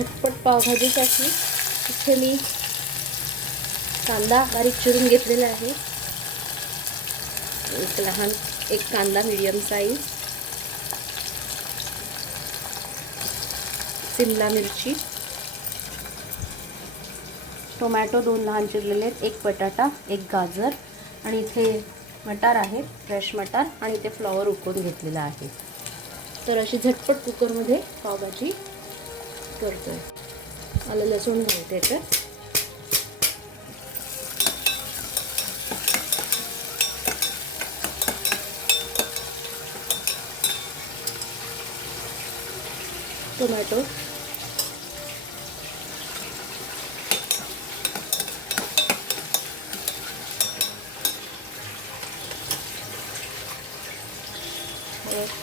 झटपट पावभाजीसाठी इथे मी कांदा बारीक चिरून घेतलेला आहे, एक कांदा मीडियम साईज, शिमला मिरची, टोमॅटो 2 लहान चिरलेले आहेत, एक बटाटा, एक गाजर आणि इथे मटार आहे, फ्रेश मटार आणि इथे फ्लॉवर उकळून घेतलेला आहे. तर अशी झटपट कुकरमध्ये पावभाजी करतोय. आलं लसूण घालते तर टोमॅटो,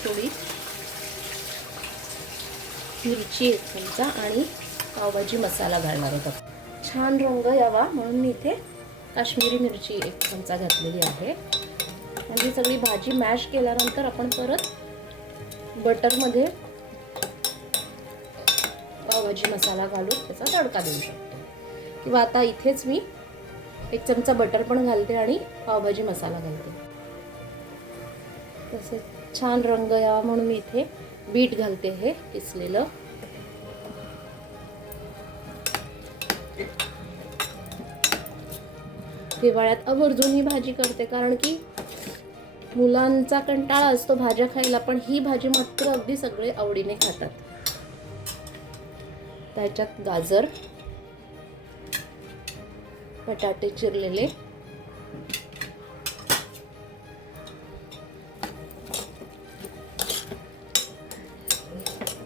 थोडी मिरची 1 चमचा आणि पावभाजी मसाला घालणार आहोत. छान रंग यावा म्हणून मी इथे काश्मीरी मिरची 1 चमचा घातलेली आहे. म्हणजे सगळी भाजी मॅश केल्यानंतर आपण परत बटरमध्ये पावभाजी मसाला घालून त्याचा तडका देऊ शकतो. किंवा आता इथेच मी 1 चमचा बटर पण घालते आणि पावभाजी मसाला घालते. तसेच छान रंग यावा म्हणून मी इथे बीट घालते, हे किसलेलं. हिवाळ्यात आवर्जून ही भाजी करते कारण की मुलांचा कंटाळा असतो भाज्या खायला, पण ही भाजी मात्र अगदी सगळे आवडीने खातात. त्याच्यात गाजर, बटाटे चिरलेले,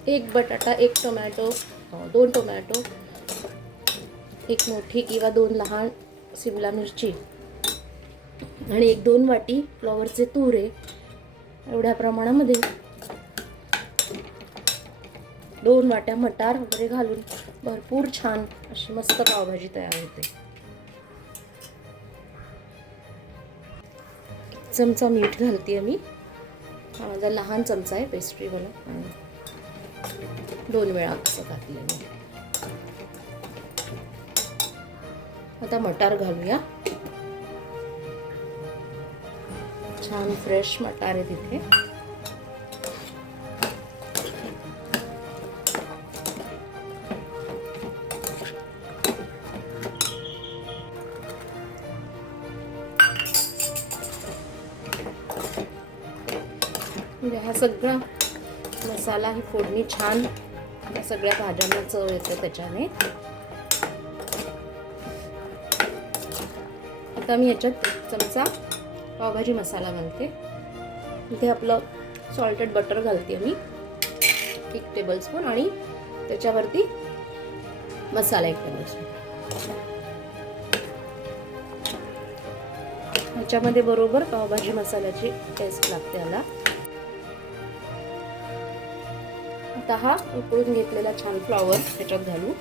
एक बटाटा, 1 टोमॅटो, 2 टोमॅटो, 1 मोठी किंवा 2 लहान शिमला मिरची आणि 1-2 वाटी फ्लॉवरचे तुरे एवढ्या प्रमाणामध्ये 2 वाट्या मटार वगैरे घालून भरपूर छान अशी मस्त पावभाजी तयार होते. 1 चमचा मीठ घालते मी, हा माझा लहान चमचा आहे पेस्ट्रीवाला, 2 वेळा असं घातलं मी. आता मटार घालूया. छान फ्रेश मटार आहे तिथे. हा सगळा मसाला ही फोडणी छान या सगळ्या भाज्यांना चव येते त्याच्याने. आता मी याच्यात 1 चमचा पावभाजी मसाला घालते. इथे आपलं सॉल्टेड बटर घालते मी 1 टेबलस्पून आणि त्याच्यावरती मसाला 1 टेबलस्पून. ह्याच्यामध्ये बरोबर पावभाजी मसाल्याची टेस्ट लागते याला. आता हा उकळून घेतलेला छान फ्लॉवर त्याच्यात घालू.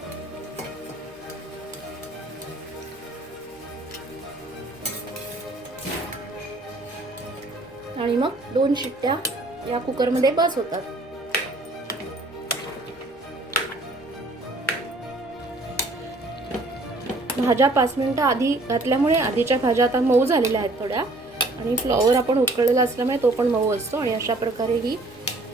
आणि मग 2 शिट्ट्या या कुकरमध्ये बस होतात. भाज्या 5 मिनिटं आधी घातल्यामुळे आधीच्या भाज्या आता मऊ झालेल्या आहेत थोड्या, आणि फ्लॉवर आपण उकळलेला असल्यामुळे तो पण मऊ असतो. आणि अशा प्रकारे ही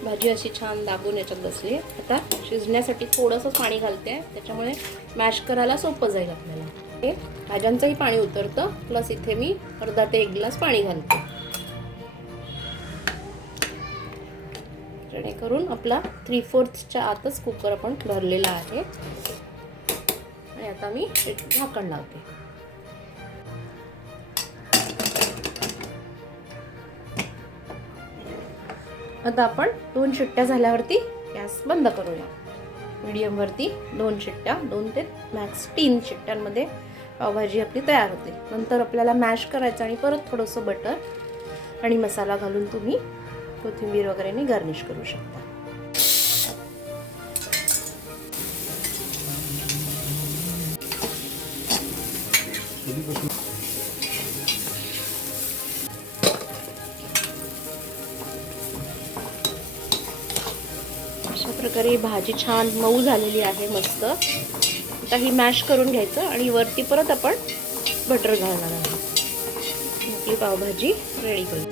भाजी अशी छान दाबून याच्यात बसली. आता शिजण्यासाठी थोडंसं पाणी घालते, त्याच्यामुळे मॅश करायला सोपं जाईल आपल्याला. हे भाज्यांचंही पाणी उतरतं, प्लस इथे मी अर्धा ते 1 ग्लास पाणी घालते, जेणेकरून आपला 3/4च्या आतच कुकर आपण भरलेला आहे. आणि आता मी झाकण लावते. आता आपण 2 शिट्ट्या झाल्यावरती गॅस बंद करूया. मीडियमवरती 2 शिट्ट्या, 2 ते मॅक्स 3 शिट्ट्यांमध्ये पावभाजी आपली तयार होते. नंतर आपल्याला मॅश करायचं आणि परत थोडंसं बटर आणि मसाला घालून तुम्ही कोथिंबीर वगैरेने गार्निश करू शकता. अशा प्रकारे भाजी छान मऊ झालेली आहे मस्त. आता ही मॅश करून घ्यायचं आणि वरती परत आपण बटर घालणार आहोत. आपली पावभाजी रेडी होईल.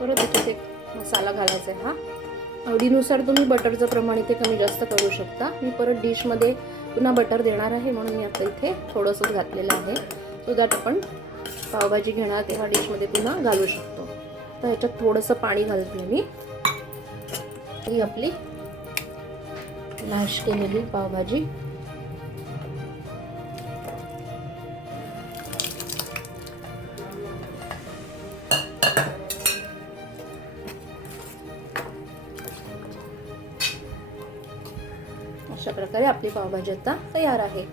परत याच्यात एक मसाला घालायचा आहे. हा आवडीनुसार तुम्ही बटरचं प्रमाण इथे कमी जास्त करू शकता. मी परत डिशमध्ये पुन्हा बटर देणार आहे म्हणून मी आता इथे थोडंसं घातलेलं आहे, सो दॅट आपण पावभाजी घेणार तेव्हा डिशमध्ये पुन्हा घालू शकतो. तर ह्याच्यात थोडंसं पाणी घालते मी. ही आपली मॅश केलेली पावभाजी अशा प्रकारे आपली पावभाजी आता तयार आहे.